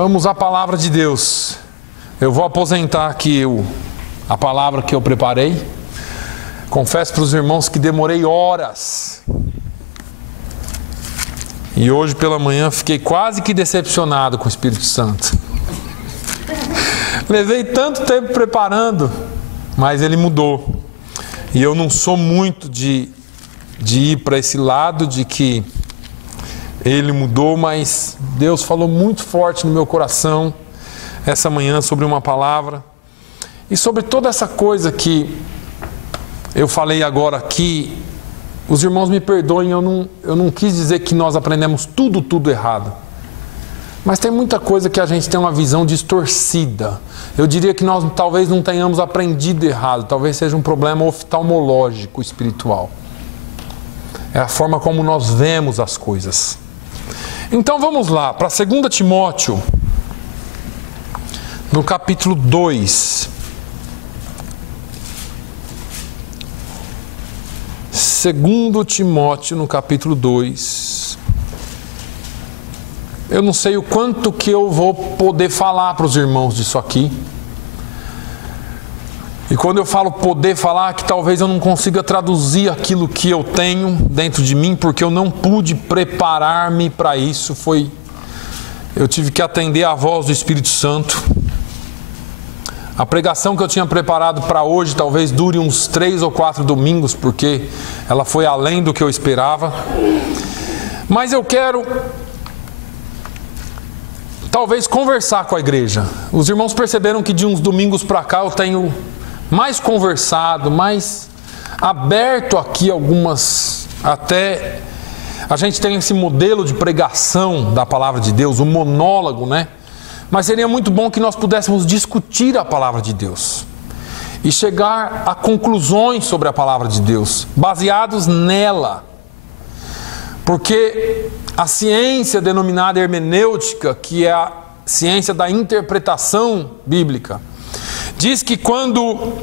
Vamos à palavra de Deus. Eu vou aposentar aqui a palavra que eu preparei. Confesso para os irmãos que demorei horas. E hoje pela manhã fiquei quase que decepcionado com o Espírito Santo. Levei tanto tempo preparando, mas ele mudou. E eu não sou muito de ir para esse lado de que ele mudou, mas Deus falou muito forte no meu coração essa manhã sobre uma palavra. E sobre toda essa coisa que eu falei agora aqui, os irmãos me perdoem, eu não quis dizer que nós aprendemos tudo errado. Mas tem muita coisa que a gente tem uma visão distorcida. Eu diria que nós talvez não tenhamos aprendido errado, talvez seja um problema oftalmológico espiritual. É a forma como nós vemos as coisas. Então vamos lá, para 2 Timóteo, no capítulo 2. 2 Timóteo, no capítulo 2. Eu não sei o quanto que eu vou poder falar para os irmãos disso aqui. E quando eu falo poder falar, que talvez eu não consiga traduzir aquilo que eu tenho dentro de mim, porque eu não pude preparar-me para isso. Eu tive que atender à voz do Espírito Santo. A pregação que eu tinha preparado para hoje talvez dure uns 3 ou 4 domingos, porque ela foi além do que eu esperava. Mas eu quero talvez conversar com a igreja. Os irmãos perceberam que de uns domingos para cá eu tenho mais conversado, mais aberto aqui algumas, até a gente tem esse modelo de pregação da palavra de Deus, o monólogo, né? Mas seria muito bom que nós pudéssemos discutir a palavra de Deus e chegar a conclusões sobre a palavra de Deus, baseados nela. Porque a ciência denominada hermenêutica, que é a ciência da interpretação bíblica, diz que quando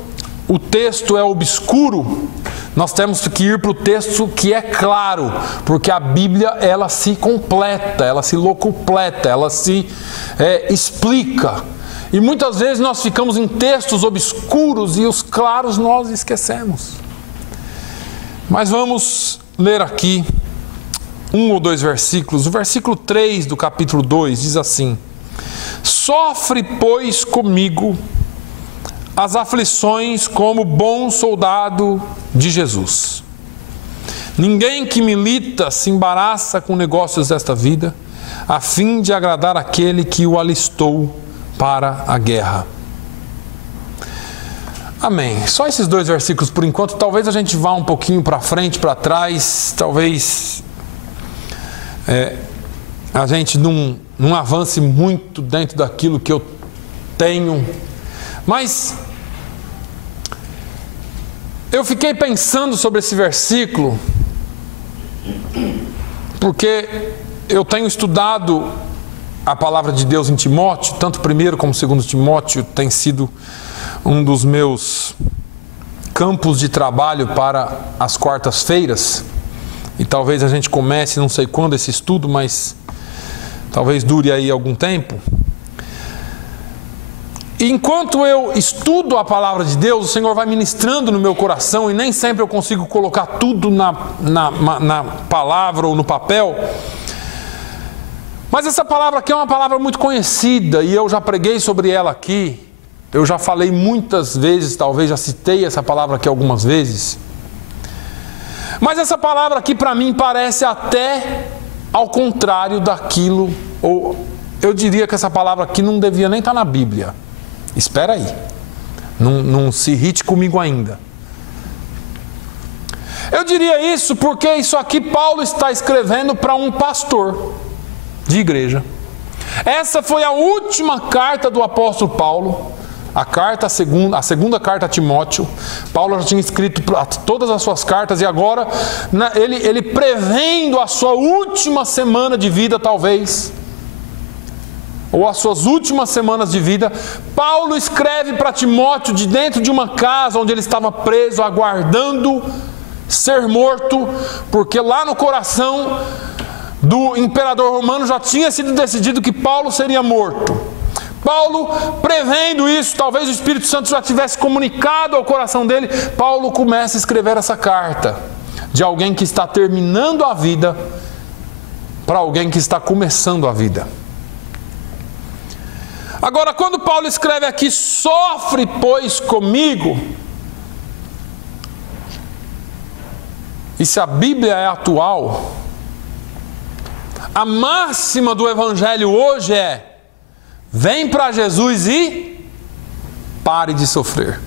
o texto é obscuro, nós temos que ir para o texto que é claro, porque a Bíblia ela se completa, ela se locupleta, ela se explica. E muitas vezes nós ficamos em textos obscuros e os claros nós esquecemos. Mas vamos ler aqui 1 ou 2 versículos. O versículo 3 do capítulo 2 diz assim: sofre, pois, comigo as aflições como bom soldado de Jesus. Ninguém que milita se embaraça com negócios desta vida, a fim de agradar aquele que o alistou para a guerra. Amém. Só esses 2 versículos por enquanto. Talvez a gente vá um pouquinho para frente, para trás. Talvez a gente não avance muito dentro daquilo que eu tenho. Mas eu fiquei pensando sobre esse versículo, porque eu tenho estudado a palavra de Deus em Timóteo, tanto 1 como 2 Timóteo tem sido um dos meus campos de trabalho para as quartas-feiras. E talvez a gente comece, não sei quando, esse estudo, mas talvez dure aí algum tempo. E enquanto eu estudo a palavra de Deus, o Senhor vai ministrando no meu coração, e nem sempre eu consigo colocar tudo na palavra ou no papel. Mas essa palavra aqui é uma palavra muito conhecida, e eu já preguei sobre ela aqui. Eu já falei muitas vezes, talvez já citei essa palavra aqui algumas vezes. Mas essa palavra aqui para mim parece até ao contrário daquilo, ou eu diria que essa palavra aqui não devia nem estar na Bíblia. Espera aí, não se irrite comigo ainda. Eu diria isso porque isso aqui Paulo está escrevendo para um pastor de igreja. Essa foi a última carta do apóstolo Paulo, a segunda carta a Timóteo. Paulo já tinha escrito todas as suas cartas, e agora ele prevendo a sua última semana de vida, talvez, ou as suas últimas semanas de vida, Paulo escreve para Timóteo de dentro de uma casa onde ele estava preso, aguardando ser morto, porque lá no coração do imperador romano já tinha sido decidido que Paulo seria morto. Paulo, prevendo isso, talvez o Espírito Santo já tivesse comunicado ao coração dele, Paulo começa a escrever essa carta de alguém que está terminando a vida para alguém que está começando a vida. Agora, quando Paulo escreve aqui, sofre, pois, comigo, e se a Bíblia é atual, a máxima do Evangelho hoje é: vem para Jesus e pare de sofrer.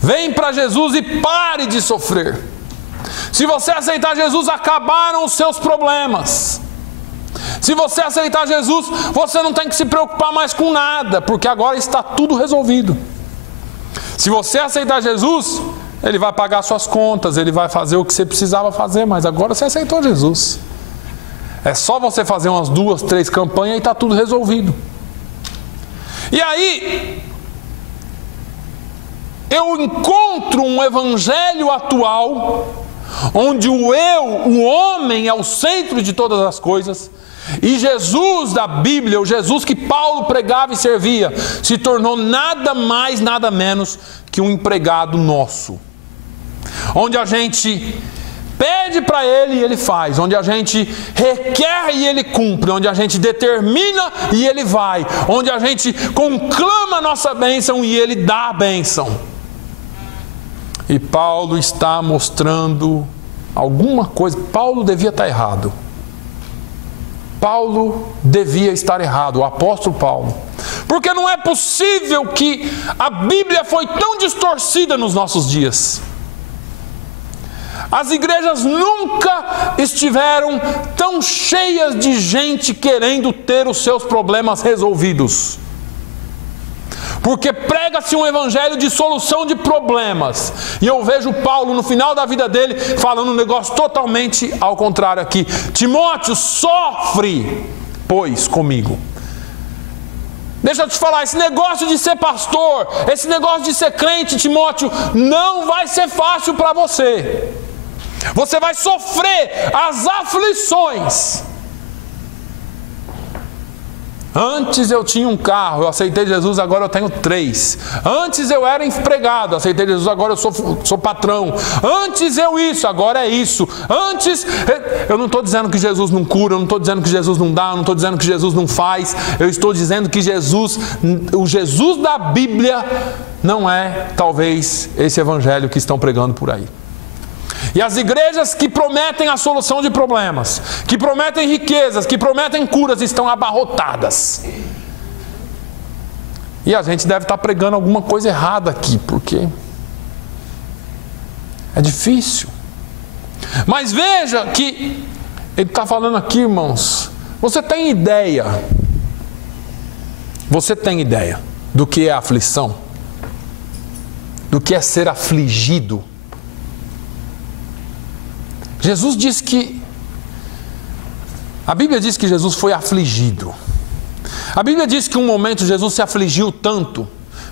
Vem para Jesus e pare de sofrer. Se você aceitar Jesus, acabaram os seus problemas. Se você aceitar Jesus, você não tem que se preocupar mais com nada, porque agora está tudo resolvido. Se você aceitar Jesus, Ele vai pagar suas contas, Ele vai fazer o que você precisava fazer, mas agora você aceitou Jesus. É só você fazer umas 2, 3 campanhas e está tudo resolvido. E aí, eu encontro um evangelho atual, onde o eu, o homem, é o centro de todas as coisas, e Jesus da Bíblia, o Jesus que Paulo pregava e servia, se tornou nada mais, nada menos que um empregado nosso, onde a gente pede para Ele e Ele faz, onde a gente requer e Ele cumpre, onde a gente determina e Ele vai, onde a gente conclama a nossa bênção e Ele dá a bênção. E Paulo está mostrando alguma coisa. Paulo devia estar errado. Paulo devia estar errado, o apóstolo Paulo. Porque não é possível que a Bíblia foi tão distorcida nos nossos dias. As igrejas nunca estiveram tão cheias de gente querendo ter os seus problemas resolvidos. Porque prega-se um evangelho de solução de problemas. E eu vejo Paulo no final da vida dele falando um negócio totalmente ao contrário aqui. Timóteo, sofre, pois, comigo. Deixa eu te falar, esse negócio de ser pastor, esse negócio de ser crente, Timóteo, não vai ser fácil para você. Você vai sofrer as aflições. Antes eu tinha um carro, eu aceitei Jesus, agora eu tenho 3. Antes eu era empregado, aceitei Jesus, agora eu sou patrão. Antes eu isso, agora é isso. Antes, eu não estou dizendo que Jesus não cura, eu não estou dizendo que Jesus não dá, eu não estou dizendo que Jesus não faz. Eu estou dizendo que Jesus, o Jesus da Bíblia, não é talvez esse evangelho que estão pregando por aí. E as igrejas que prometem a solução de problemas, que prometem riquezas, que prometem curas, estão abarrotadas. E a gente deve estar pregando alguma coisa errada aqui, porque é difícil. Mas veja que ele está falando aqui, irmãos, você tem ideia do que é aflição? Do que é ser afligido? Jesus diz que, a Bíblia diz que Jesus foi afligido. A Bíblia diz que um momento Jesus se afligiu tanto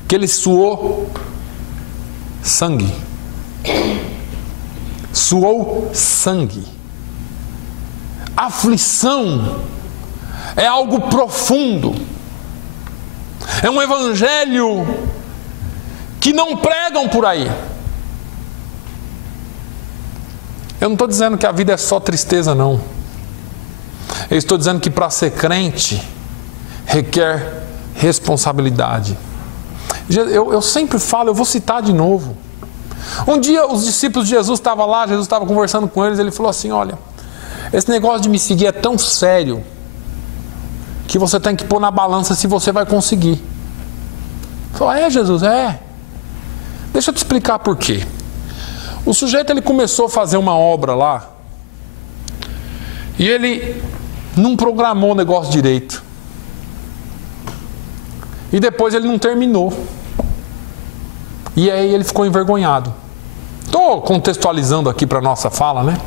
que ele suou sangue. Suou sangue. Aflição é algo profundo. É um evangelho que não pregam por aí. Eu não estou dizendo que a vida é só tristeza, não. Eu estou dizendo que para ser crente requer responsabilidade. Eu sempre falo, eu vou citar de novo. Um dia os discípulos de Jesus estavam lá, Jesus estava conversando com eles, ele falou assim, olha, esse negócio de me seguir é tão sério que você tem que pôr na balança se você vai conseguir. Falou, é Jesus, é. Deixa eu te explicar por quê. O sujeito ele começou a fazer uma obra lá e ele não programou o negócio direito. E depois ele não terminou. E aí ele ficou envergonhado. Estou contextualizando aqui para a nossa fala, né?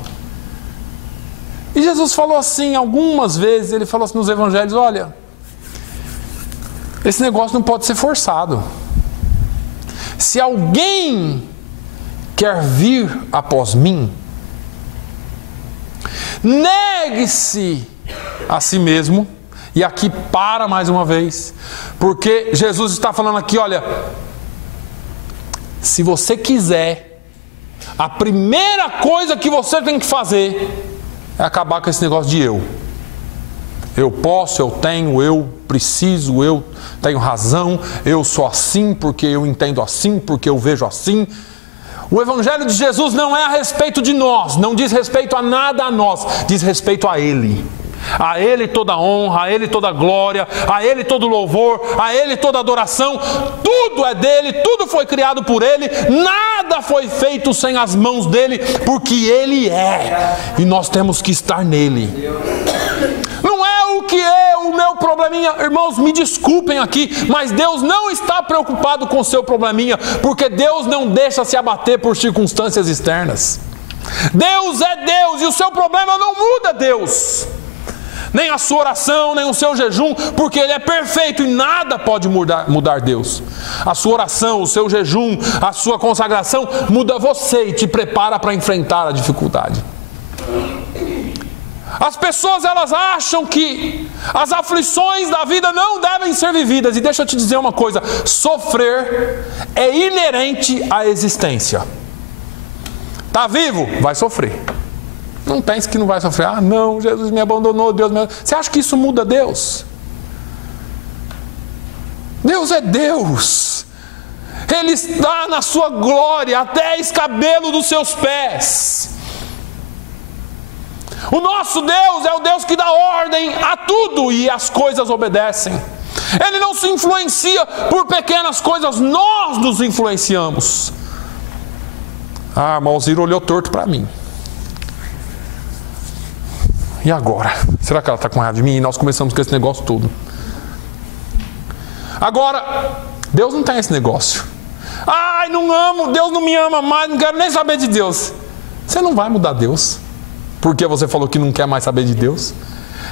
E Jesus falou assim, algumas vezes, ele falou assim nos evangelhos, olha, esse negócio não pode ser forçado. Se alguém quer vir após mim, negue-se a si mesmo. E aqui para mais uma vez, porque Jesus está falando aqui, olha, se você quiser, a primeira coisa que você tem que fazer é acabar com esse negócio de eu. Eu posso, eu tenho, eu preciso, eu tenho razão, eu sou assim porque eu entendo assim, porque eu vejo assim. O Evangelho de Jesus não é a respeito de nós, não diz respeito a nada a nós, diz respeito a Ele. A Ele toda honra, a Ele toda glória, a Ele todo louvor, a Ele toda adoração. Tudo é dele, tudo foi criado por Ele, nada foi feito sem as mãos dele, porque Ele é, e nós temos que estar nele. Não é o que é o meu probleminha, irmãos, me desculpem aqui, mas Deus não está preocupado com o seu probleminha, porque Deus não deixa se abater por circunstâncias externas. Deus é Deus e o seu problema não muda Deus. Nem a sua oração, nem o seu jejum, porque Ele é perfeito e nada pode mudar Deus. A sua oração, o seu jejum, a sua consagração muda você e te prepara para enfrentar a dificuldade. As pessoas, elas acham que as aflições da vida não devem ser vividas. E deixa eu te dizer uma coisa, sofrer é inerente à existência. Está vivo? Vai sofrer. Não pense que não vai sofrer. Ah, não, Jesus me abandonou, Deus me... Você acha que isso muda Deus? Deus é Deus. Ele está na sua glória até escabelo dos seus pés. O nosso Deus é o Deus que dá ordem a tudo e as coisas obedecem. Ele não se influencia por pequenas coisas, nós nos influenciamos. Ah, a Malzira olhou torto para mim. E agora? Será que ela está com raiva de mim? E nós começamos com esse negócio todo. Agora, Deus não tem esse negócio. Ai, não amo, Deus não me ama mais, não quero nem saber de Deus. Você não vai mudar Deus, porque você falou que não quer mais saber de Deus.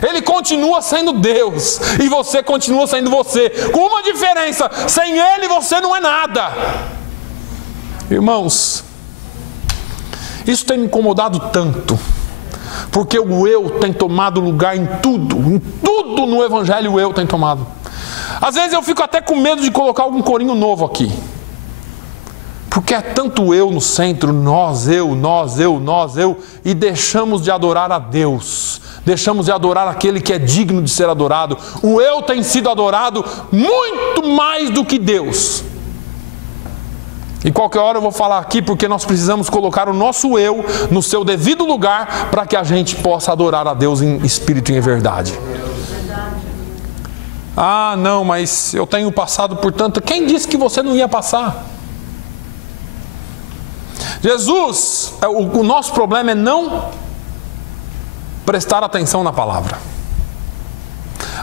Ele continua sendo Deus, e você continua sendo você, com uma diferença: sem Ele você não é nada. Irmãos, isso tem me incomodado tanto, porque o eu tem tomado lugar em tudo no Evangelho o eu tem tomado. Às vezes eu fico até com medo de colocar algum corinho novo aqui, porque é tanto eu no centro, nós, e deixamos de adorar a Deus, deixamos de adorar aquele que é digno de ser adorado. O eu tem sido adorado muito mais do que Deus. E qualquer hora eu vou falar aqui, porque nós precisamos colocar o nosso eu no seu devido lugar, para que a gente possa adorar a Deus em espírito e em verdade. Ah, não, mas eu tenho passado por tanto. Quem disse que você não ia passar? Jesus, o nosso problema é não prestar atenção na palavra.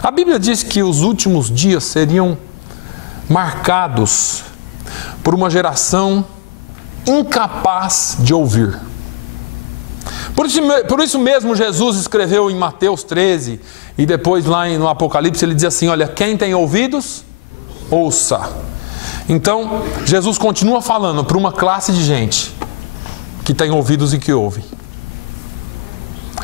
A Bíblia diz que os últimos dias seriam marcados por uma geração incapaz de ouvir. Por isso mesmo Jesus escreveu em Mateus 13, e depois lá no Apocalipse ele diz assim: olha, quem tem ouvidos, ouça. Então Jesus continua falando para uma classe de gente que tem ouvidos e que ouve.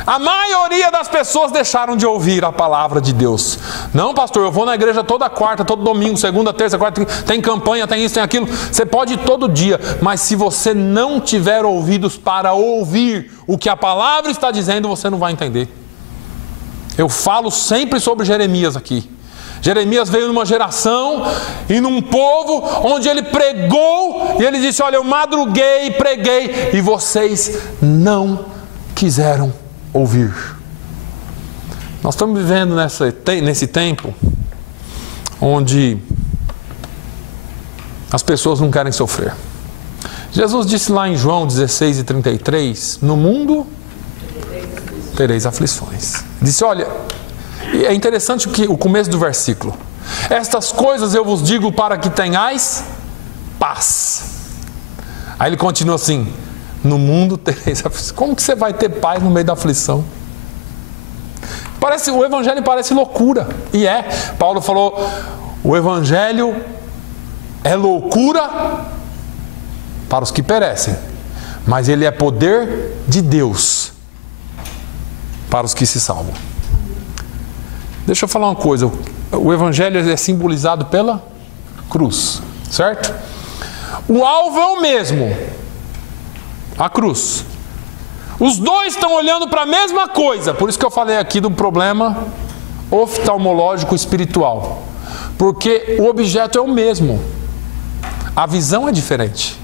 A maioria das pessoas deixaram de ouvir a palavra de Deus. Não, pastor, eu vou na igreja toda quarta, todo domingo, segunda, terça, quarta, tem campanha, tem isso, tem aquilo. Você pode ir todo dia, mas se você não tiver ouvidos para ouvir o que a palavra está dizendo, você não vai entender. Eu falo sempre sobre Jeremias aqui. Jeremias veio numa geração e num povo onde ele pregou, e ele disse: olha, eu madruguei e preguei, e vocês não quiseram ouvir. Nós estamos vivendo nesse tempo onde as pessoas não querem sofrer. Jesus disse lá em João 16:33: no mundo tereis aflições. Disse, olha, é interessante o começo do versículo: estas coisas eu vos digo para que tenhais paz. Aí ele continua assim: no mundo tereis aflições. Como que você vai ter paz no meio da aflição? O Evangelho parece loucura, e é. Paulo falou: o Evangelho é loucura para os que perecem, mas ele é poder de Deus para os que se salvam. Deixa eu falar uma coisa, o Evangelho é simbolizado pela cruz, certo? O alvo é o mesmo, a cruz. Os dois estão olhando para a mesma coisa, por isso que eu falei aqui do problema oftalmológico espiritual, porque o objeto é o mesmo, a visão é diferente.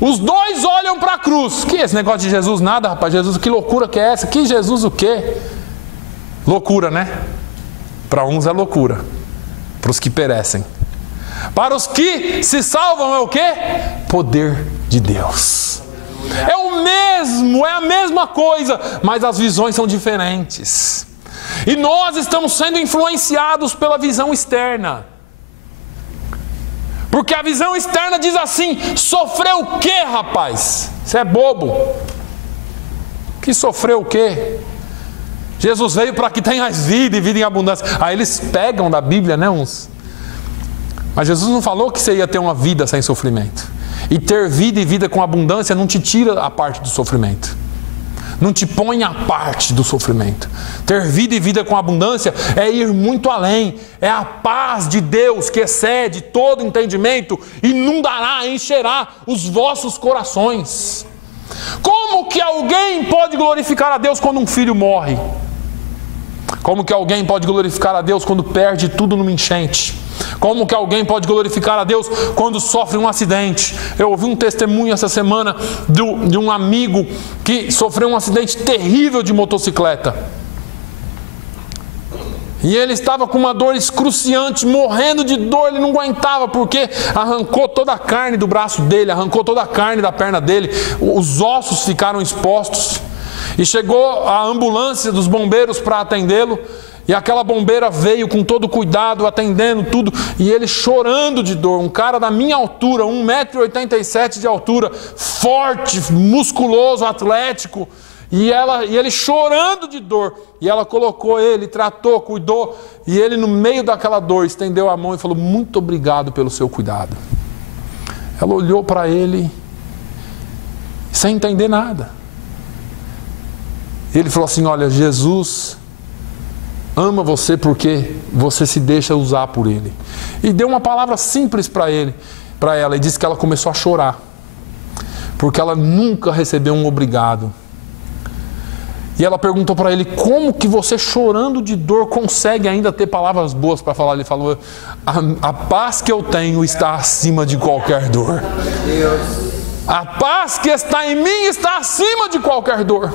Os dois olham para a cruz. Que esse negócio de Jesus nada, rapaz, Jesus, que loucura que é essa? Que Jesus o quê? Loucura, né? Para uns é loucura, para os que perecem. Para os que se salvam é o quê? Poder de Deus. É o mesmo, é a mesma coisa, mas as visões são diferentes. E nós estamos sendo influenciados pela visão externa. Porque a visão externa diz assim: sofreu o quê, rapaz? Você é bobo. Que sofreu o quê? Jesus veio para que tenhas vida e vida em abundância. Aí eles pegam da Bíblia, né, uns. Mas Jesus não falou que você ia ter uma vida sem sofrimento. E ter vida e vida com abundância não te tira a parte do sofrimento. Não te põe a parte do sofrimento. Ter vida e vida com abundância é ir muito além. É a paz de Deus que excede todo entendimento, inundará, encherá os vossos corações. Como que alguém pode glorificar a Deus quando um filho morre? Como que alguém pode glorificar a Deus quando perde tudo numa enchente? Como que alguém pode glorificar a Deus quando sofre um acidente? Eu ouvi um testemunho essa semana de um amigo que sofreu um acidente terrível de motocicleta. E ele estava com uma dor excruciante, morrendo de dor, ele não aguentava, porque arrancou toda a carne do braço dele, arrancou toda a carne da perna dele, os ossos ficaram expostos. E chegou a ambulância dos bombeiros para atendê-lo. E aquela bombeira veio com todo cuidado, atendendo tudo, e ele chorando de dor. Um cara da minha altura, 1,87 m de altura, forte, musculoso, atlético, e ele chorando de dor. E ela colocou ele, tratou, cuidou, e ele no meio daquela dor estendeu a mão e falou: muito obrigado pelo seu cuidado. Ela olhou para ele sem entender nada. Ele falou assim: olha, Jesus ama você porque você se deixa usar por Ele. E deu uma palavra simples para ela, e disse que ela começou a chorar, porque ela nunca recebeu um obrigado. E ela perguntou para ele: como que você, chorando de dor, consegue ainda ter palavras boas para falar? Ele falou: a paz que eu tenho está acima de qualquer dor. A paz que está em mim está acima de qualquer dor.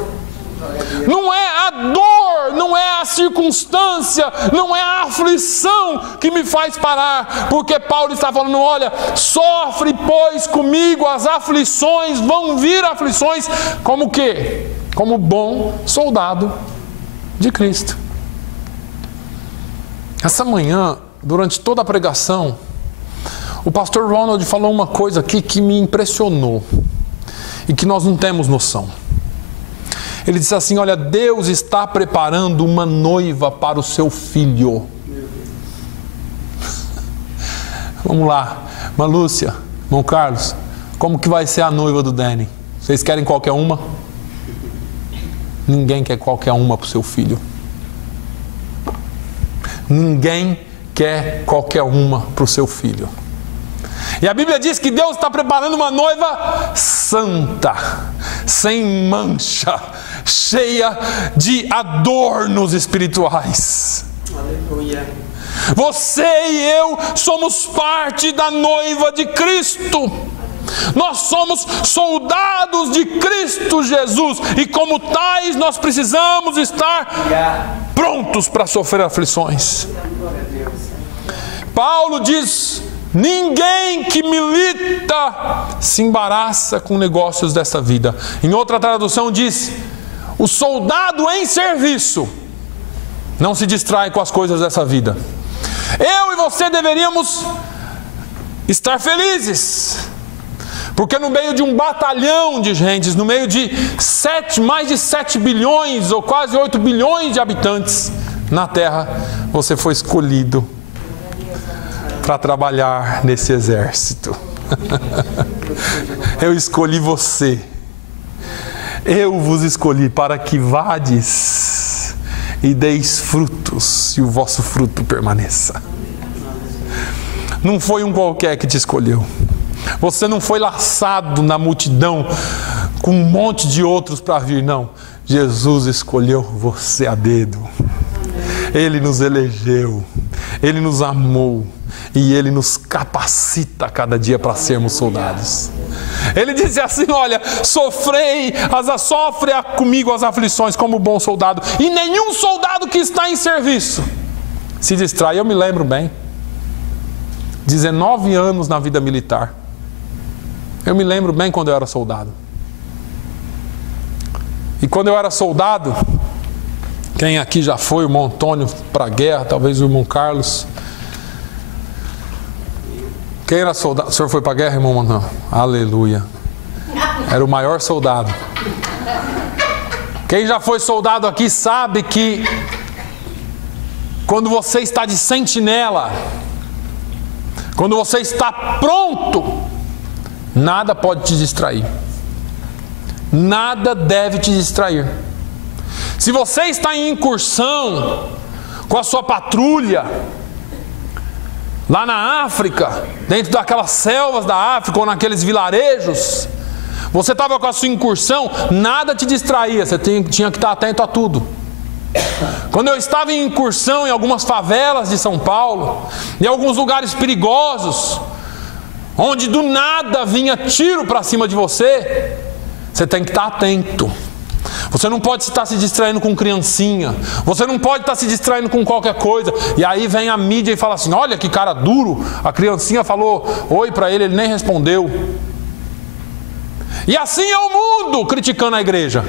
Não é a dor, não é a circunstância, não é a aflição que me faz parar, porque Paulo está falando: olha, sofre pois comigo as aflições, vão vir aflições, como o quê? Como bom soldado de Cristo. Essa manhã, durante toda a pregação, o pastor Ronald falou uma coisa aqui que me impressionou e que nós não temos noção. Ele disse assim: olha, Deus está preparando uma noiva para o seu filho. Vamos lá, irmã Lúcia, irmão Carlos, como que vai ser a noiva do Danny? Vocês querem qualquer uma? Ninguém quer qualquer uma para o seu filho. Ninguém quer qualquer uma para o seu filho. E a Bíblia diz que Deus está preparando uma noiva santa, sem mancha, cheia de adornos espirituais. Aleluia. Você e eu somos parte da noiva de Cristo. Nós somos soldados de Cristo Jesus, e como tais nós precisamos estar prontos para sofrer aflições. Paulo diz: ninguém que milita se embaraça com negócios dessa vida. Em outra tradução diz: o soldado em serviço não se distrai com as coisas dessa vida. Eu e você deveríamos estar felizes, porque no meio de um batalhão de gentes, no meio de mais de 7 bilhões ou quase 8 bilhões de habitantes na Terra, você foi escolhido para trabalhar nesse exército. Eu escolhi você. Eu vos escolhi para que vades e deis frutos, e o vosso fruto permaneça. Não foi um qualquer que te escolheu. Você não foi laçado na multidão com um monte de outros para vir, não. Jesus escolheu você a dedo. Ele nos elegeu, Ele nos amou e Ele nos capacita a cada dia para sermos soldados. Ele disse assim: olha, sofre comigo as aflições como bom soldado, e nenhum soldado que está em serviço se distrai. Eu me lembro bem, 19 anos na vida militar. Eu me lembro bem quando eu era soldado. E quando eu era soldado, quem aqui já foi, o irmão Antônio para a guerra, talvez o irmão Carlos. Quem era soldado? O senhor foi para a guerra, irmão Antônio? Aleluia. Era o maior soldado. Quem já foi soldado aqui sabe que quando você está de sentinela, quando você está pronto, nada pode te distrair. Nada deve te distrair. Se você está em incursão com a sua patrulha, lá na África, dentro daquelas selvas da África ou naqueles vilarejos, você estava com a sua incursão, nada te distraía, você tinha que estar atento a tudo. Quando eu estava em incursão em algumas favelas de São Paulo, em alguns lugares perigosos, onde do nada vinha tiro para cima de você, você tem que estar atento. Você não pode estar se distraindo com criancinha. Você não pode estar se distraindo com qualquer coisa. E aí vem a mídia e fala assim: olha que cara duro. A criancinha falou oi para ele, ele nem respondeu. E assim é o mundo criticando a igreja.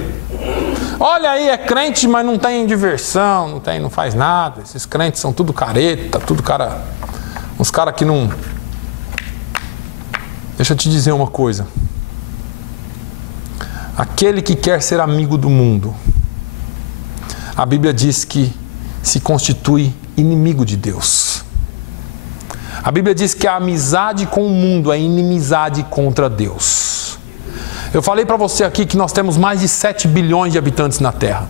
Olha aí, é crente, mas não tem diversão, não faz nada. Esses crentes são tudo careta, tudo cara. Uns caras que não. Deixa eu te dizer uma coisa. Aquele que quer ser amigo do mundo, a Bíblia diz que se constitui inimigo de Deus. A Bíblia diz que a amizade com o mundo é inimizade contra Deus. Eu falei para você aqui que nós temos mais de 7 bilhões de habitantes na Terra.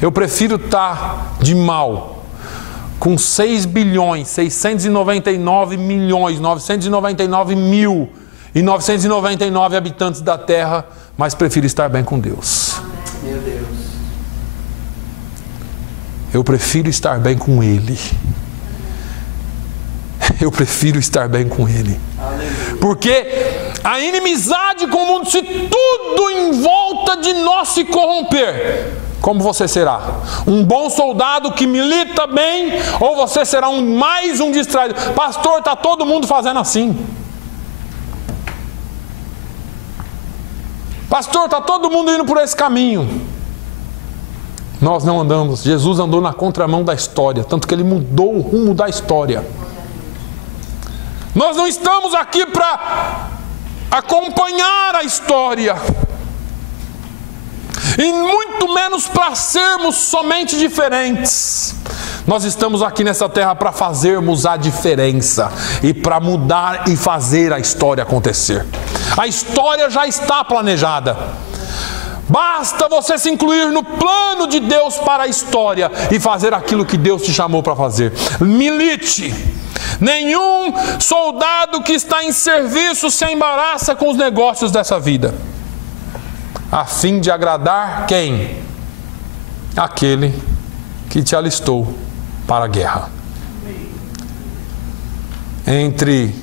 Eu prefiro estar de mal com 6 bilhões, 699 milhões, 999 mil e 999 habitantes da Terra, mas prefiro estar bem com Deus. Meu Deus. Eu prefiro estar bem com Ele. Eu prefiro estar bem com Ele. Aleluia. Porque a inimizade com o mundo, se tudo em volta de nós se corromper, como você será? Um bom soldado que milita bem, ou você será mais um distraído? Pastor, está todo mundo fazendo assim. Pastor, está todo mundo indo por esse caminho. Nós não andamos. Jesus andou na contramão da história, tanto que Ele mudou o rumo da história. Nós não estamos aqui para acompanhar a história, e muito menos para sermos somente diferentes. Nós estamos aqui nessa terra para fazermos a diferença e para mudar e fazer a história acontecer. A história já está planejada. Basta você se incluir no plano de Deus para a história e fazer aquilo que Deus te chamou para fazer. Milite. Nenhum soldado que está em serviço se embaraça com os negócios dessa vida, a fim de agradar quem? Aquele que te alistou para a guerra. Entre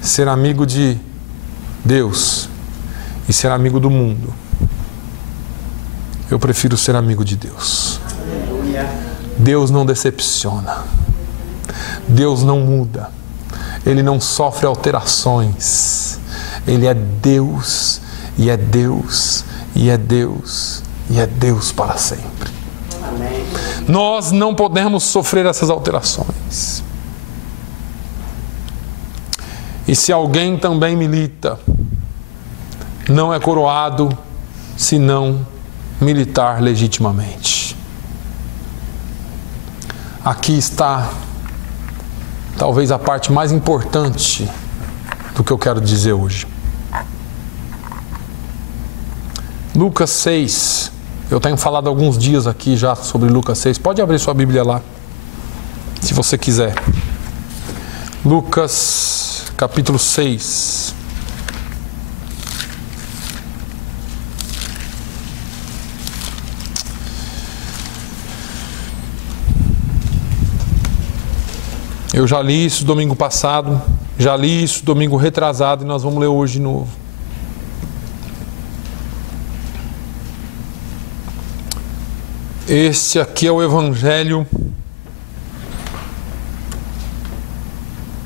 ser amigo de Deus e ser amigo do mundo, eu prefiro ser amigo de Deus. Deus não decepciona. Deus não muda. Ele não sofre alterações. Ele é Deus, e é Deus, e é Deus, e é Deus para sempre. Amém. Nós não podemos sofrer essas alterações. E se alguém também milita, não é coroado se não militar legitimamente. Aqui está talvez a parte mais importante do que eu quero dizer hoje. Lucas 6. Eu tenho falado alguns dias aqui já sobre Lucas 6. Pode abrir sua Bíblia lá, se você quiser. Lucas, capítulo 6. Eu já li isso domingo passado, já li isso domingo retrasado e nós vamos ler hoje de novo. Este aqui é o Evangelho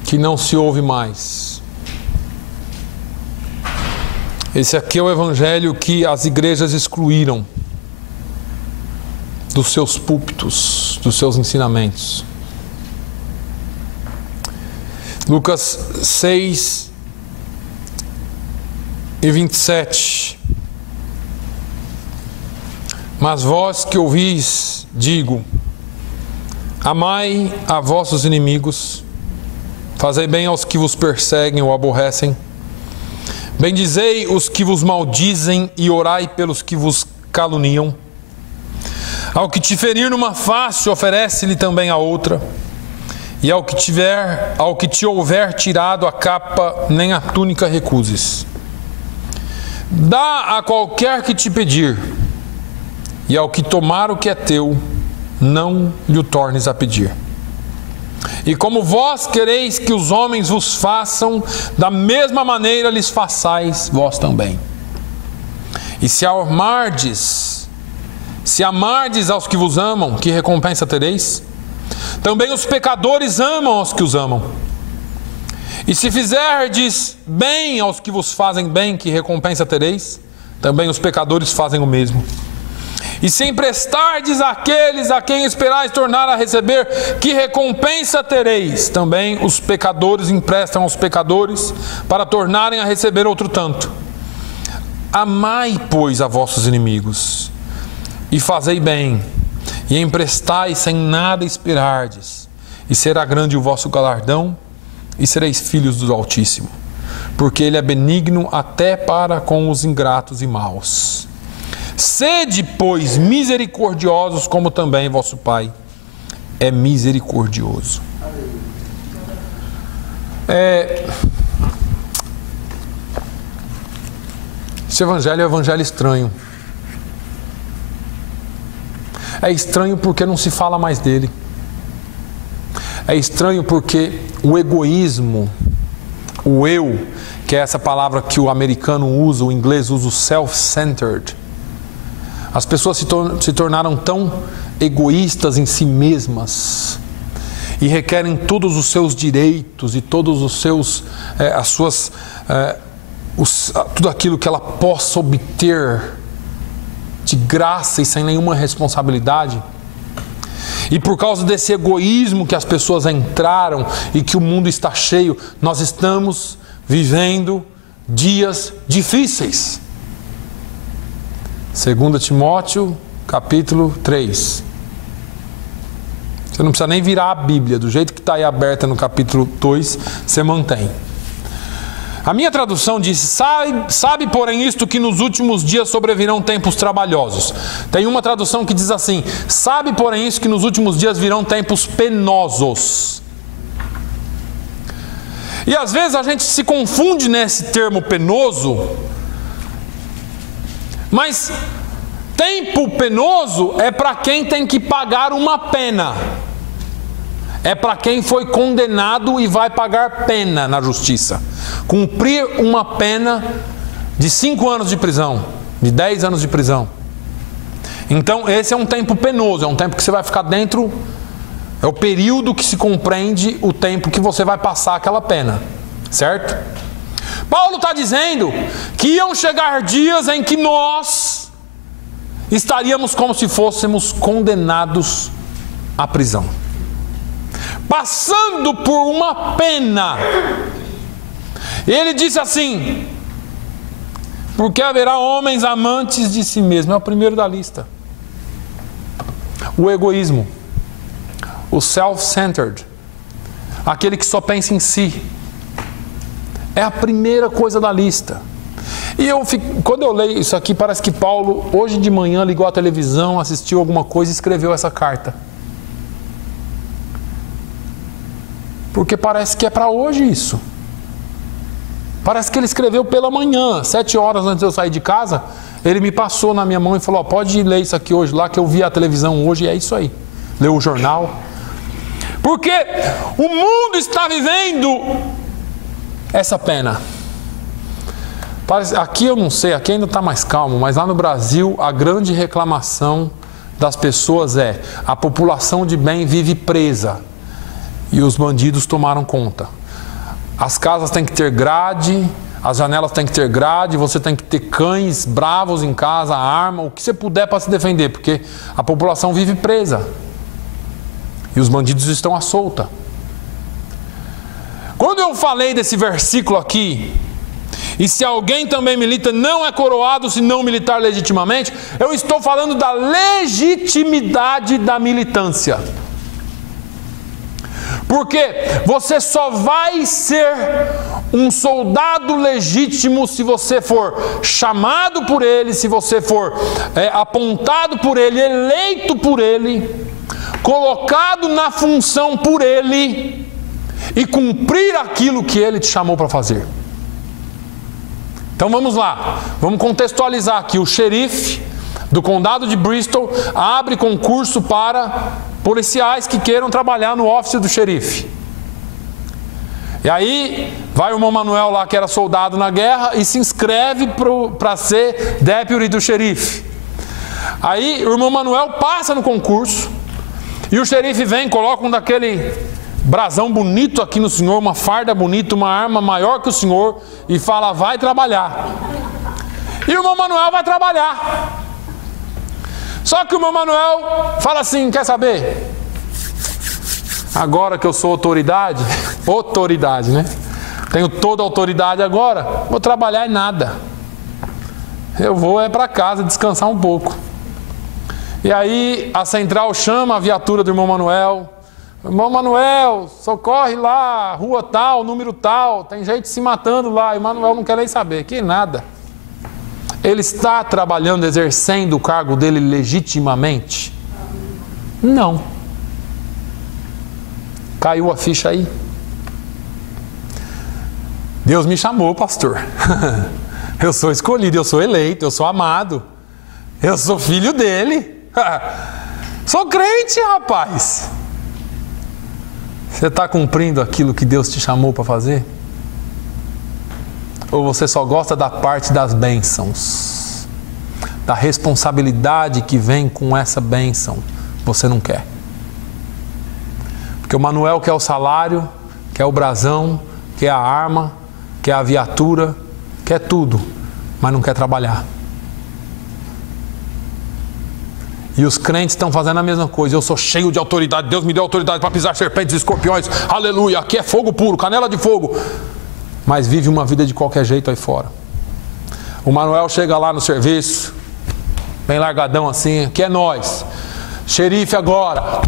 que não se ouve mais. Esse aqui é o Evangelho que as igrejas excluíram dos seus púlpitos, dos seus ensinamentos. Lucas 6 e 27. Mas vós que ouvis, digo, amai a vossos inimigos, fazei bem aos que vos perseguem ou aborrecem, bendizei os que vos maldizem e orai pelos que vos caluniam. Ao que te ferir numa face, oferece-lhe também a outra. E ao que te houver tirado a capa, nem a túnica recuses. Dá a qualquer que te pedir, e ao que tomar o que é teu, não lhe o tornes a pedir. E como vós quereis que os homens vos façam, da mesma maneira lhes façais vós também. E se amardes aos que vos amam, que recompensa tereis? Também os pecadores amam aos que os amam. E se fizerdes bem aos que vos fazem bem, que recompensa tereis? Também os pecadores fazem o mesmo. E se emprestardes àqueles a quem esperais tornar a receber, que recompensa tereis? Também os pecadores emprestam aos pecadores, para tornarem a receber outro tanto. Amai, pois, a vossos inimigos, e fazei bem, e emprestai sem nada esperardes, e será grande o vosso galardão, e sereis filhos do Altíssimo, porque Ele é benigno até para com os ingratos e maus. Sede, pois, misericordiosos, como também vosso Pai é misericordioso. Esse evangelho é um evangelho estranho. É estranho porque não se fala mais dele. É estranho porque o egoísmo, o eu, que é essa palavra que o americano usa, o inglês usa o self-centered. As pessoas se tornaram tão egoístas em si mesmas e requerem todos os seus direitos e todos os seus, tudo aquilo que ela possa obter de graça e sem nenhuma responsabilidade. E por causa desse egoísmo que as pessoas entraram e que o mundo está cheio, nós estamos vivendo dias difíceis. 2 Timóteo, capítulo 3. Você não precisa nem virar a Bíblia, do jeito que está aí aberta no capítulo 2, você mantém. A minha tradução diz: sabe porém isto, que nos últimos dias sobrevirão tempos trabalhosos. Tem uma tradução que diz assim: sabe porém isso, que nos últimos dias virão tempos penosos. E às vezes a gente se confunde nesse termo penoso, mas tempo penoso é para quem tem que pagar uma pena. É para quem foi condenado e vai pagar pena na justiça. Cumprir uma pena de 5 anos de prisão, de 10 anos de prisão. Então esse é um tempo penoso, é um tempo que você vai ficar dentro, é o período que se compreende o tempo que você vai passar aquela pena, certo? Paulo está dizendo que iam chegar dias em que nós estaríamos como se fôssemos condenados à prisão, passando por uma pena. Ele disse assim: porque haverá homens amantes de si mesmo. É o primeiro da lista. O egoísmo, o self-centered, aquele que só pensa em si, é a primeira coisa da lista. E quando eu leio isso aqui, parece que Paulo, hoje de manhã, ligou a televisão, assistiu alguma coisa e escreveu essa carta. Porque parece que é para hoje isso. Parece que ele escreveu pela manhã, 7 horas antes de eu sair de casa, ele me passou na minha mão e falou, pode ler isso aqui hoje lá, que eu vi a televisão hoje e é isso aí. Leu o jornal. Porque o mundo está vivendo essa pena. Aqui eu não sei, aqui ainda está mais calmo, mas lá no Brasil a grande reclamação das pessoas é: a população de bem vive presa e os bandidos tomaram conta. As casas têm que ter grade, as janelas têm que ter grade, você tem que ter cães bravos em casa, arma, o que você puder para se defender, porque a população vive presa e os bandidos estão à solta. Quando eu falei desse versículo aqui, e se alguém também milita, não é coroado se não militar legitimamente, eu estou falando da legitimidade da militância. Porque você só vai ser um soldado legítimo se você for chamado por Ele, se você for apontado por Ele, eleito por Ele, colocado na função por Ele e cumprir aquilo que Ele te chamou para fazer. Então vamos lá, vamos contextualizar aqui. O xerife do condado de Bristol abre concurso para policiais que queiram trabalhar no office do xerife. E aí vai o irmão Manuel lá, que era soldado na guerra, e se inscreve para ser deputy do xerife. Aí o irmão Manuel passa no concurso e o xerife vem, coloca um daquele brasão bonito aqui no senhor, uma farda bonita, uma arma maior que o senhor, e fala: vai trabalhar. E o irmão Manuel vai trabalhar. Só que o irmão Manuel fala assim: quer saber? Agora que eu sou autoridade, né? Tenho toda a autoridade agora, vou trabalhar em nada. Eu vou para casa descansar um pouco. E aí a central chama a viatura do irmão Manuel. Irmão Manuel, socorre lá, rua tal, número tal, tem gente se matando lá. E o Manuel não quer nem saber, que nada. Ele está trabalhando, exercendo o cargo dele legitimamente? Não. Caiu a ficha aí. Deus me chamou, pastor. Eu sou escolhido, eu sou eleito, eu sou amado. Eu sou filho dele. Sou crente, rapaz. Você está cumprindo aquilo que Deus te chamou para fazer? Ou você só gosta da parte das bênçãos, da responsabilidade que vem com essa bênção? Você não quer. Porque o Manuel quer o salário, quer o brasão, quer a arma, quer a viatura, quer tudo, mas não quer trabalhar. E os crentes estão fazendo a mesma coisa. Eu sou cheio de autoridade, Deus me deu autoridade para pisar serpentes e escorpiões, aleluia, aqui é fogo puro, canela de fogo. Mas vive uma vida de qualquer jeito aí fora. O Manuel chega lá no serviço, bem largadão assim: aqui é nós, xerife agora.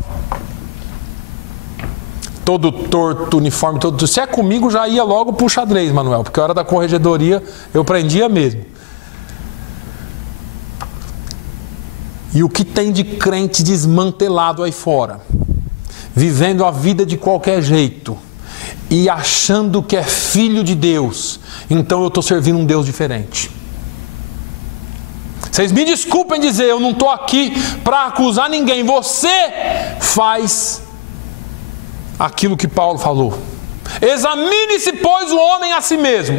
Todo torto, uniforme, todo. Se é comigo, já ia logo pro xadrez, Manuel, porque a hora da corregedoria eu prendia mesmo. E o que tem de crente desmantelado aí fora, vivendo a vida de qualquer jeito e achando que é filho de Deus, então eu estou servindo um Deus diferente. Vocês me desculpem dizer, eu não estou aqui para acusar ninguém. Você faz aquilo que Paulo falou: examine-se, pois, o homem a si mesmo.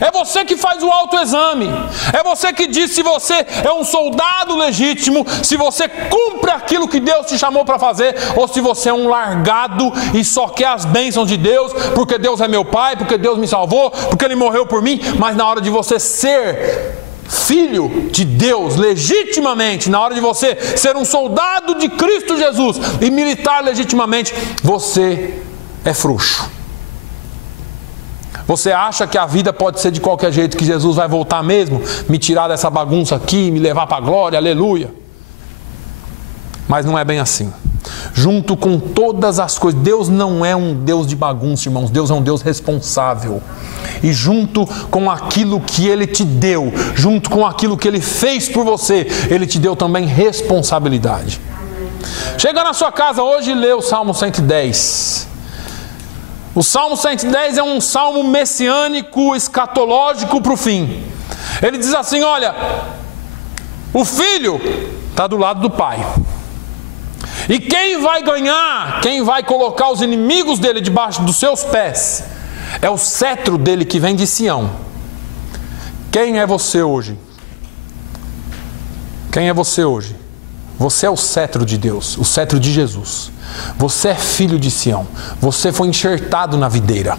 É você que faz o autoexame. É você que diz se você é um soldado legítimo, se você cumpre aquilo que Deus te chamou para fazer, ou se você é um largado e só quer as bênçãos de Deus, porque Deus é meu pai, porque Deus me salvou, porque Ele morreu por mim. Mas na hora de você ser filho de Deus legitimamente, na hora de você ser um soldado de Cristo Jesus e militar legitimamente, você é frouxo. Você acha que a vida pode ser de qualquer jeito, que Jesus vai voltar mesmo, me tirar dessa bagunça aqui, me levar para a glória, aleluia. Mas não é bem assim. Junto com todas as coisas, Deus não é um Deus de bagunça, irmãos. Deus é um Deus responsável. e junto com aquilo que Ele te deu, junto com aquilo que Ele fez por você, Ele te deu também responsabilidade. Chega na sua casa hoje e lê o Salmo 110. O Salmo 110 é um salmo messiânico, escatológico para o fim. Ele diz assim: olha, o filho está do lado do pai. E quem vai ganhar, quem vai colocar os inimigos dele debaixo dos seus pés, é o cetro dele que vem de Sião. Quem é você hoje? Quem é você hoje? Você é o cetro de Deus, o cetro de Jesus. Você é filho de Sião. Você foi enxertado na videira.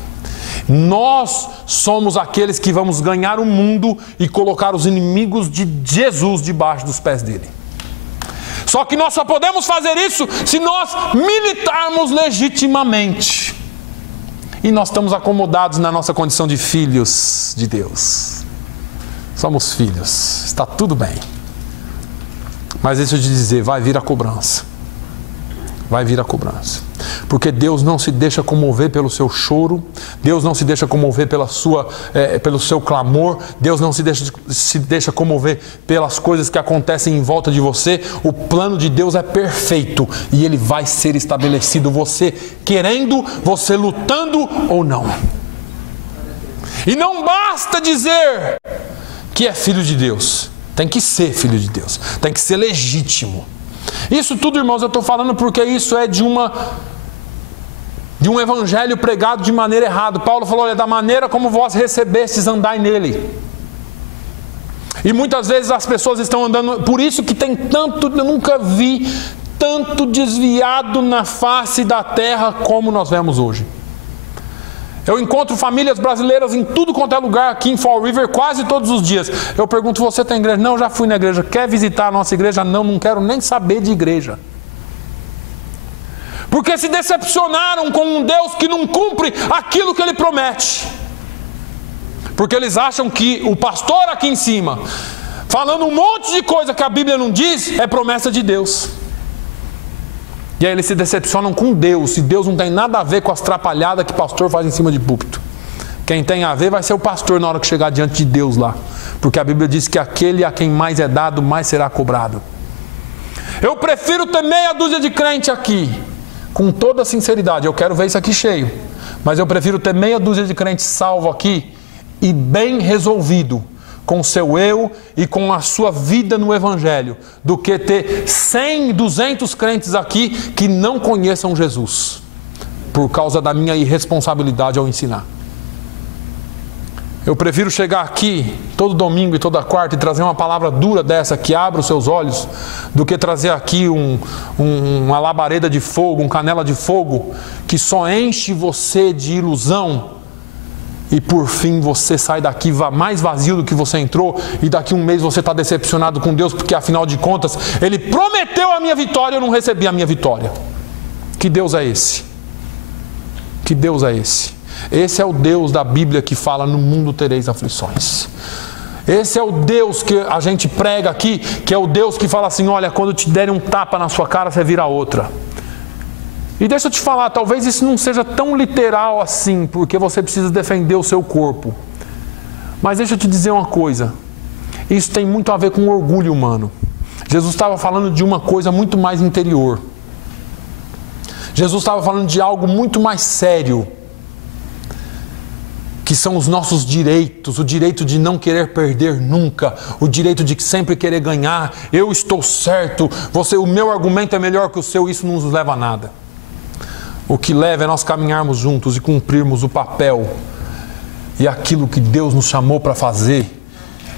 Nós somos aqueles que vamos ganhar o mundo e colocar os inimigos de Jesus debaixo dos pés dele. Só que nós só podemos fazer isso se nós militarmos legitimamente. E nós estamos acomodados na nossa condição de filhos de Deus. Somos filhos, está tudo bem. Mas deixa eu te dizer, vai vir a cobrança. Vai vir a cobrança. Porque Deus não se deixa comover pelo seu choro, Deus não se deixa comover pelo seu clamor, Deus não se deixa comover pelas coisas que acontecem em volta de você. O plano de Deus é perfeito e ele vai ser estabelecido, você querendo, você lutando ou não. E não basta dizer que é filho de Deus, tem que ser filho de Deus, tem que ser legítimo. Isso tudo, irmãos, eu estou falando porque isso é de um evangelho pregado de maneira errada. Paulo falou: olha, da maneira como vós recebestes, andai nele. E muitas vezes as pessoas estão andando, por isso que tem tanto, eu nunca vi tanto desviado na face da terra como nós vemos hoje. Eu encontro famílias brasileiras em tudo quanto é lugar aqui em Fall River quase todos os dias. Eu pergunto: você tem igreja? Não, já fui na igreja. Quer visitar a nossa igreja? Não, não quero nem saber de igreja. Porque se decepcionaram com um Deus que não cumpre aquilo que Ele promete. Porque eles acham que o pastor aqui em cima, falando um monte de coisa que a Bíblia não diz, é promessa de Deus. E aí eles se decepcionam com Deus, e Deus não tem nada a ver com as trapalhadas que o pastor faz em cima de púlpito. Quem tem a ver vai ser o pastor na hora que chegar diante de Deus lá. Porque a Bíblia diz que aquele a quem mais é dado, mais será cobrado. Eu prefiro ter meia dúzia de crente aqui, com toda sinceridade, eu quero ver isso aqui cheio. Mas eu prefiro ter meia dúzia de crentes salvo aqui e bem resolvido com o seu eu e com a sua vida no Evangelho, do que ter 100, 200 crentes aqui que não conheçam Jesus, por causa da minha irresponsabilidade ao ensinar. Eu prefiro chegar aqui todo domingo e toda quarta e trazer uma palavra dura dessa que abra os seus olhos, do que trazer aqui uma labareda de fogo, um canela de fogo, que só enche você de ilusão. E por fim você sai daqui mais vazio do que você entrou, e daqui um mês você está decepcionado com Deus, porque afinal de contas Ele prometeu a minha vitória e eu não recebi a minha vitória. Que Deus é esse? Que Deus é esse? Esse é o Deus da Bíblia que fala: no mundo tereis aflições. Esse é o Deus que a gente prega aqui, que é o Deus que fala assim: olha, quando te derem um tapa na sua cara, você vira outra. E deixa eu te falar, talvez isso não seja tão literal assim, porque você precisa defender o seu corpo. Mas deixa eu te dizer uma coisa, isso tem muito a ver com orgulho humano. Jesus estava falando de uma coisa muito mais interior. Jesus estava falando de algo muito mais sério, que são os nossos direitos, o direito de não querer perder nunca, o direito de sempre querer ganhar. Eu estou certo, o meu argumento é melhor que o seu, isso não nos leva a nada. O que leva é nós caminharmos juntos e cumprirmos o papel e aquilo que Deus nos chamou para fazer,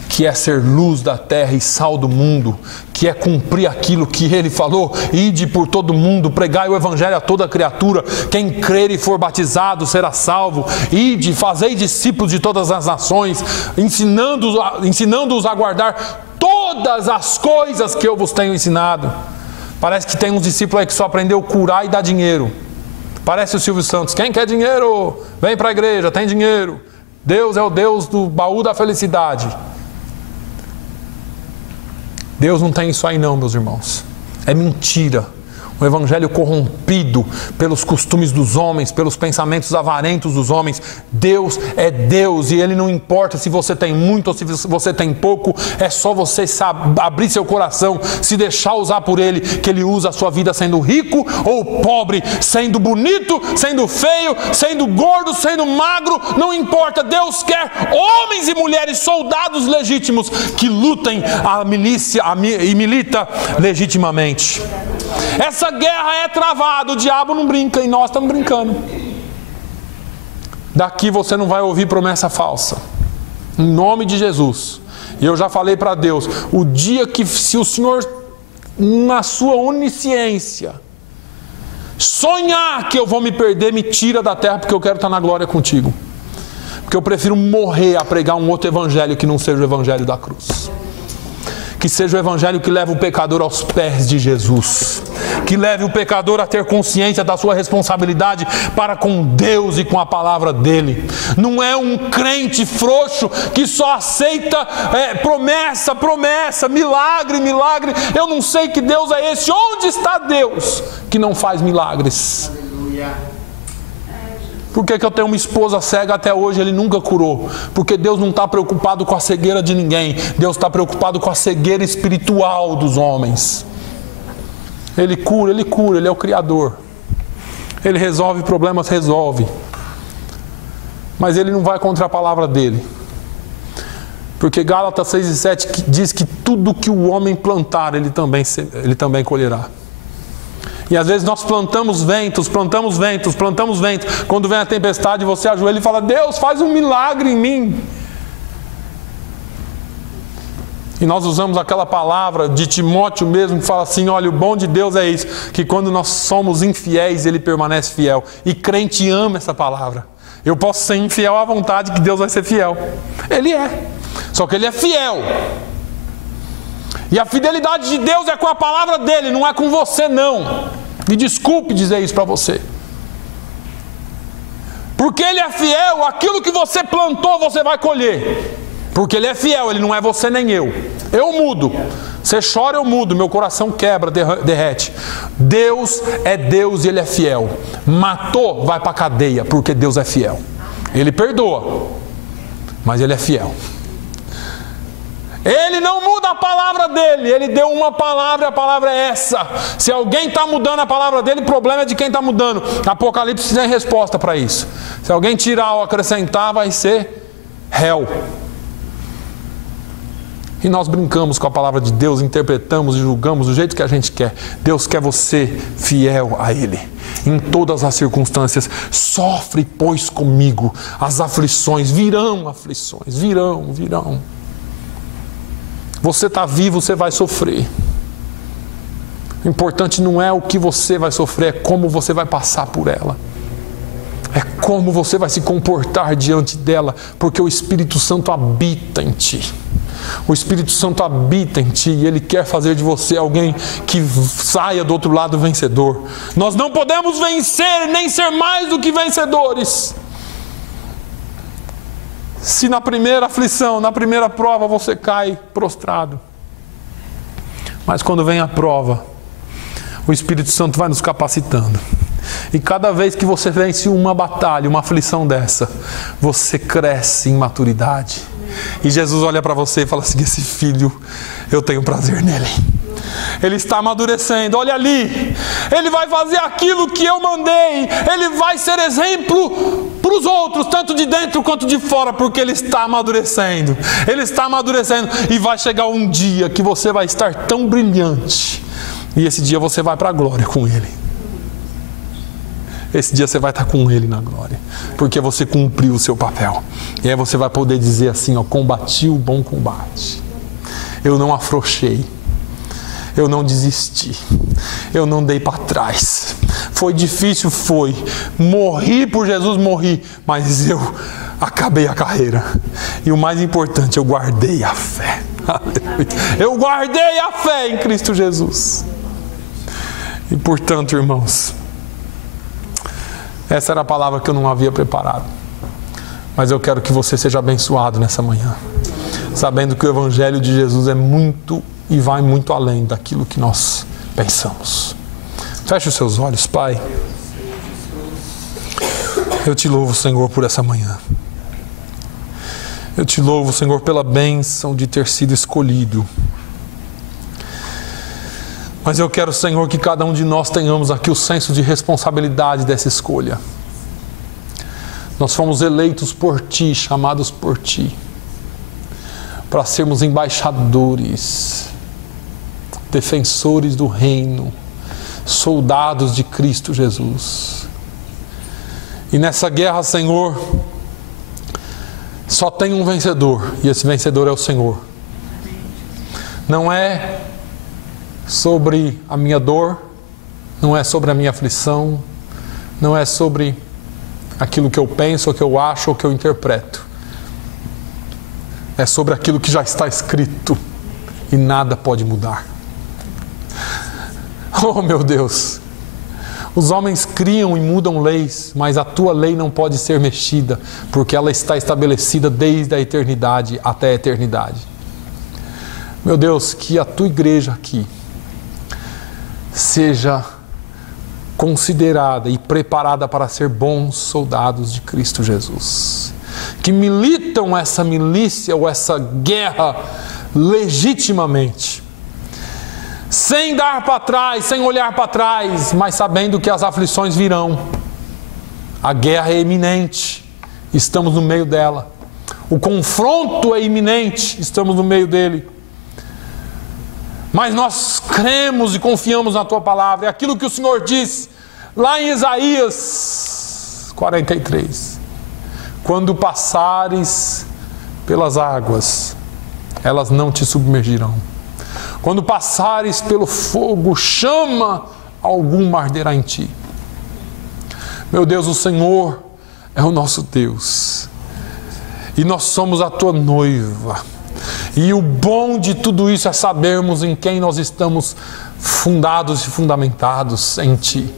que é ser luz da terra e sal do mundo, que é cumprir aquilo que Ele falou: ide por todo mundo, pregai o Evangelho a toda criatura, quem crer e for batizado será salvo, ide, fazei discípulos de todas as nações, ensinando-os a guardar todas as coisas que eu vos tenho ensinado. Parece que tem uns discípulos aí que só aprendeu a curar e dar dinheiro. Parece o Silvio Santos: quem quer dinheiro? Vem para a igreja, tem dinheiro. Deus é o Deus do baú da felicidade. Deus não tem isso aí não, meus irmãos. É mentira. Um evangelho corrompido pelos costumes dos homens, pelos pensamentos avarentos dos homens. Deus é Deus e Ele não importa se você tem muito ou se você tem pouco. É só você abrir seu coração, se deixar usar por Ele, que Ele usa a sua vida sendo rico ou pobre, sendo bonito, sendo feio, sendo gordo, sendo magro, não importa. Deus quer homens e mulheres, soldados legítimos, que lutem a milícia e milita legitimamente. Essa guerra é travada, o diabo não brinca e nós estamos brincando. Daqui você não vai ouvir promessa falsa, em nome de Jesus. E eu já falei para Deus, o dia que, se o Senhor, na sua onisciência, sonhar que eu vou me perder, me tira da terra, porque eu quero estar na glória contigo. Porque eu prefiro morrer a pregar um outro evangelho que não seja o evangelho da cruz. Que seja o evangelho que leva o pecador aos pés de Jesus. Que leve o pecador a ter consciência da sua responsabilidade para com Deus e com a palavra dele. Não é um crente frouxo que só aceita promessa, milagre. Eu não sei que Deus é esse. Onde está Deus que não faz milagres? Aleluia. Por que eu tenho uma esposa cega até hoje, Ele nunca curou? Porque Deus não está preocupado com a cegueira de ninguém. Deus está preocupado com a cegueira espiritual dos homens. Ele cura, Ele é o Criador. Ele resolve problemas, resolve. Mas Ele não vai contra a palavra dEle. Porque Gálatas 6 e 7 diz que tudo que o homem plantar, ele também colherá. E às vezes nós plantamos ventos. Quando vem a tempestade, você ajoelha e fala: Deus, faz um milagre em mim. E nós usamos aquela palavra de Timóteo mesmo, que fala assim: olha, o bom de Deus é isso, que quando nós somos infiéis, Ele permanece fiel. E crente ama essa palavra. Eu posso ser infiel à vontade, que Deus vai ser fiel. Ele é. Só que Ele é fiel. E a fidelidade de Deus é com a palavra dEle, não é com você não. Me desculpe dizer isso para você. Porque Ele é fiel, aquilo que você plantou você vai colher. Porque Ele é fiel, Ele não é você nem eu. Eu mudo. Você chora, eu mudo. Meu coração quebra, derrete. Deus é Deus e Ele é fiel. Matou, vai para a cadeia, porque Deus é fiel. Ele perdoa, mas Ele é fiel. Ele não muda a palavra dele. Ele deu uma palavra e a palavra é essa. Se alguém está mudando a palavra dele, o problema é de quem está mudando. Apocalipse tem resposta para isso. Se alguém tirar ou acrescentar, vai ser réu. E nós brincamos com a palavra de Deus, interpretamos e julgamos do jeito que a gente quer. Deus quer você fiel a Ele. Em todas as circunstâncias. Sofre, pois, comigo as aflições. Virão aflições. Virão. Você está vivo, você vai sofrer. O importante não é o que você vai sofrer, é como você vai passar por ela. É como você vai se comportar diante dela, porque o Espírito Santo habita em ti. O Espírito Santo habita em ti e Ele quer fazer de você alguém que saia do outro lado vencedor. Nós não podemos vencer nem ser mais do que vencedores. Se na primeira aflição, na primeira prova você cai prostrado. Mas quando vem a prova, o Espírito Santo vai nos capacitando. E cada vez que você vence uma batalha, uma aflição dessa, você cresce em maturidade. E Jesus olha para você e fala assim: esse filho, eu tenho prazer nele. Ele está amadurecendo, olha ali. Ele vai fazer aquilo que eu mandei. Ele vai ser exemplo para os outros, tanto de dentro quanto de fora, porque ele está amadurecendo. Ele está amadurecendo e vai chegar um dia que você vai estar tão brilhante. E esse dia você vai para a glória com ele. Esse dia você vai estar com Ele na glória, porque você cumpriu o seu papel. E aí você vai poder dizer assim: ó, combati o bom combate. Eu não afrouxei. Eu não desisti. Eu não dei para trás. Foi difícil, foi. Morri por Jesus, morri. Mas eu acabei a carreira. E o mais importante, eu guardei a fé. Eu guardei a fé em Cristo Jesus. E portanto, irmãos, essa era a palavra que eu não havia preparado. Mas eu quero que você seja abençoado nessa manhã, sabendo que o Evangelho de Jesus é muito e vai muito além daquilo que nós pensamos. Feche os seus olhos, Pai. Eu te louvo, Senhor, por essa manhã. Eu te louvo, Senhor, pela bênção de ter sido escolhido. Mas eu quero, Senhor, que cada um de nós tenhamos aqui o senso de responsabilidade dessa escolha. Nós fomos eleitos por Ti, chamados por Ti, para sermos embaixadores, defensores do reino, soldados de Cristo Jesus. E nessa guerra, Senhor, só tem um vencedor, e esse vencedor é o Senhor. Não é sobre a minha dor, não é sobre a minha aflição, não é sobre aquilo que eu penso, ou que eu acho, ou que eu interpreto. É sobre aquilo que já está escrito e nada pode mudar. Oh, meu Deus! Os homens criam e mudam leis, mas a Tua lei não pode ser mexida, porque ela está estabelecida desde a eternidade até a eternidade. Meu Deus, que a Tua igreja aqui seja considerada e preparada para ser bons soldados de Cristo Jesus, que militam essa milícia ou essa guerra legitimamente, sem dar para trás, sem olhar para trás, mas sabendo que as aflições virão. A guerra é iminente, estamos no meio dela. O confronto é iminente, estamos no meio dele. Mas nós cremos e confiamos na Tua palavra. É aquilo que o Senhor diz lá em Isaías 43. Quando passares pelas águas, elas não te submergirão. Quando passares pelo fogo, chama, algum arderá em ti. Meu Deus, o Senhor é o nosso Deus. E nós somos a Tua noiva. E o bom de tudo isso é sabermos em quem nós estamos fundados e fundamentados, em Ti.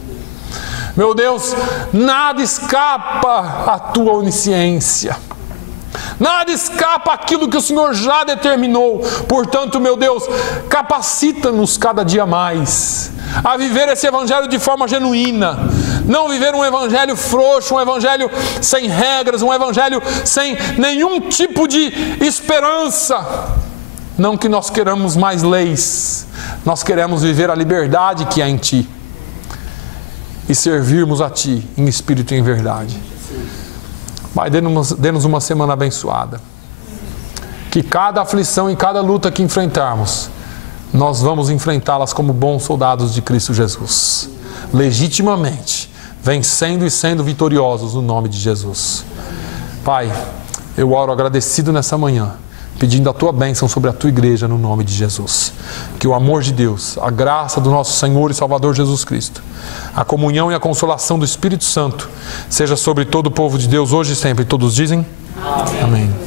Meu Deus, nada escapa à Tua onisciência. Nada escapa àquilo que o Senhor já determinou. Portanto, meu Deus, capacita-nos cada dia mais a viver esse Evangelho de forma genuína. Não viver um Evangelho frouxo, um Evangelho sem regras, um Evangelho sem nenhum tipo de esperança. Não que nós queramos mais leis, nós queremos viver a liberdade que há em Ti e servirmos a Ti em espírito e em verdade. Pai, dê-nos uma semana abençoada. Que cada aflição e cada luta que enfrentarmos, nós vamos enfrentá-las como bons soldados de Cristo Jesus, legitimamente, vencendo e sendo vitoriosos no nome de Jesus. Pai, eu oro agradecido nessa manhã, pedindo a Tua bênção sobre a Tua igreja no nome de Jesus. Que o amor de Deus, a graça do nosso Senhor e Salvador Jesus Cristo, a comunhão e a consolação do Espírito Santo seja sobre todo o povo de Deus hoje e sempre. Todos dizem? Amém. Amém.